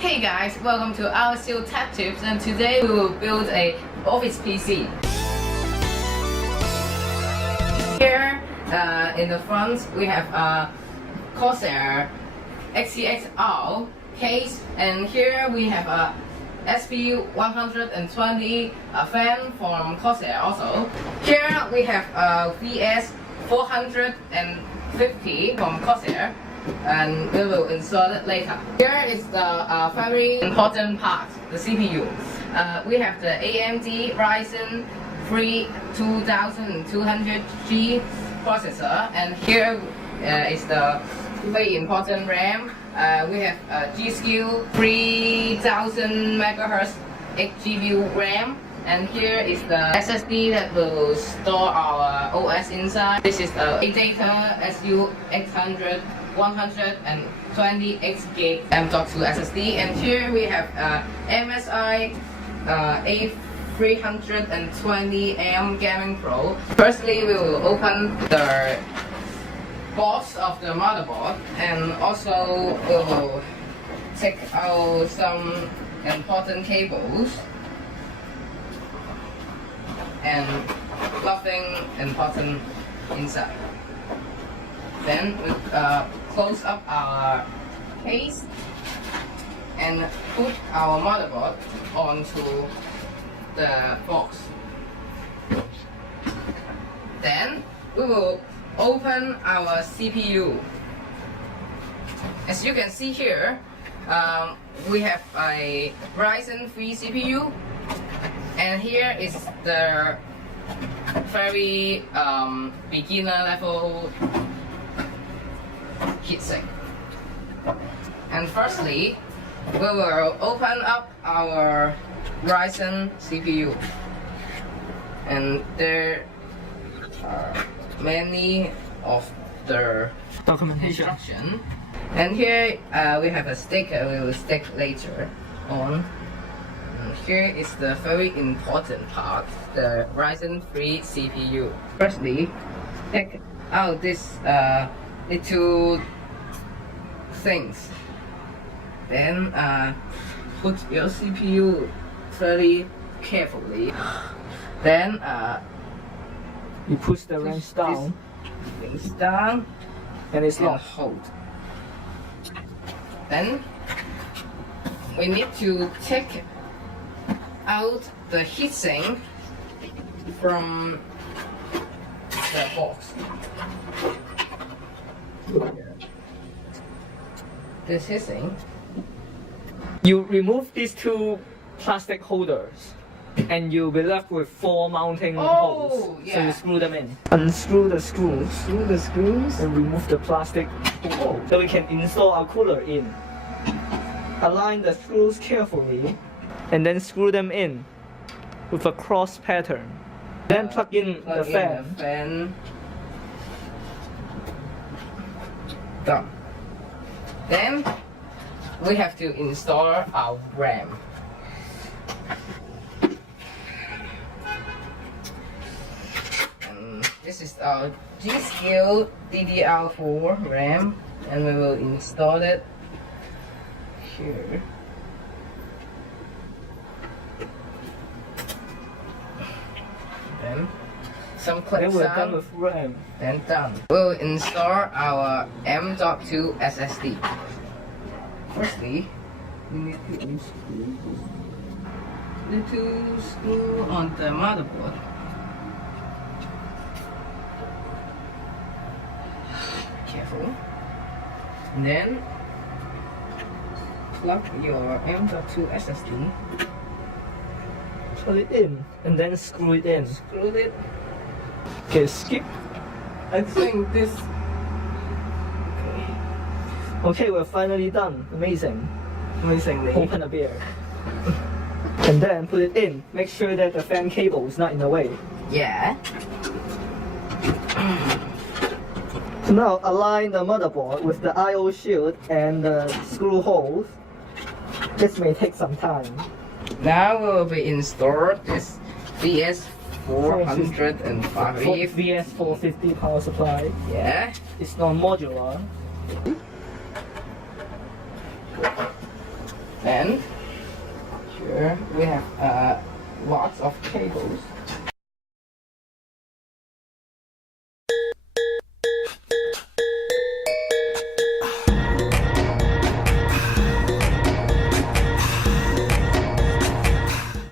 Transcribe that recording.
Hey guys, welcome to our Steel Tech Tips, and today we will build a office PC. Here in the front we have a Corsair XTX-R case, and here we have a SP120 fan from Corsair also. Here we have a VS450 from Corsair, and we will install it later. Here is the very important part, the CPU. We have the AMD Ryzen 3 2200G processor, and here is the very important RAM. We have G-Skill 3000 MHz 8GB RAM, and here is the SSD that will store our OS inside. This is the ADATA SU800 128GB M.2 SSD, and here we have MSI A320M Gaming Pro. Firstly, we will open the box of the motherboard, and also we will take out some important cables and nothing important inside. Then we close up our case and put our motherboard onto the box. Then we will open our CPU. As you can see here, we have a Ryzen 3 CPU, and here is the very beginner level heatsink. And firstly, we will open up our Ryzen CPU, and there are many of the documentation. And here we have a sticker we will stick later on. And here is the very important part, the Ryzen 3 CPU. Firstly, take out this little things. Then put your CPU very carefully. Then you push the wrench down. Things down, and it's locked. Hold. Then we need to take out the heatsink from the box. This heatsink. You remove these two plastic holders, and you'll be left with 4 mounting holes. Yeah. So you screw them in. Unscrew the screws. Screw the screws and remove the plastic hole. So we can install our cooler in. Align the screws carefully, and then screw them in with a cross pattern. Then plug in the fan. Done. Then we have to install our RAM. This is our G-Skill DDR4 RAM, and we will install it here. Then some clips. Then we're done with RAM. Then done. We'll install our M.2 SSD. Firstly, we need to unscrew this little screw on the motherboard. Careful. And then plug your M.2 SSD. Put it in, and then screw it in. Screw it. Okay, skip. I think this. Okay, we're finally done. Amazing. Amazingly. Open a beer. And then put it in. Make sure that the fan cable is not in the way. Yeah. So now align the motherboard with the I/O shield and the screw holes. This may take some time. Now we will be installed this VS450. VS450 power supply. Yeah. It's non-modular. And here we have lots of cables.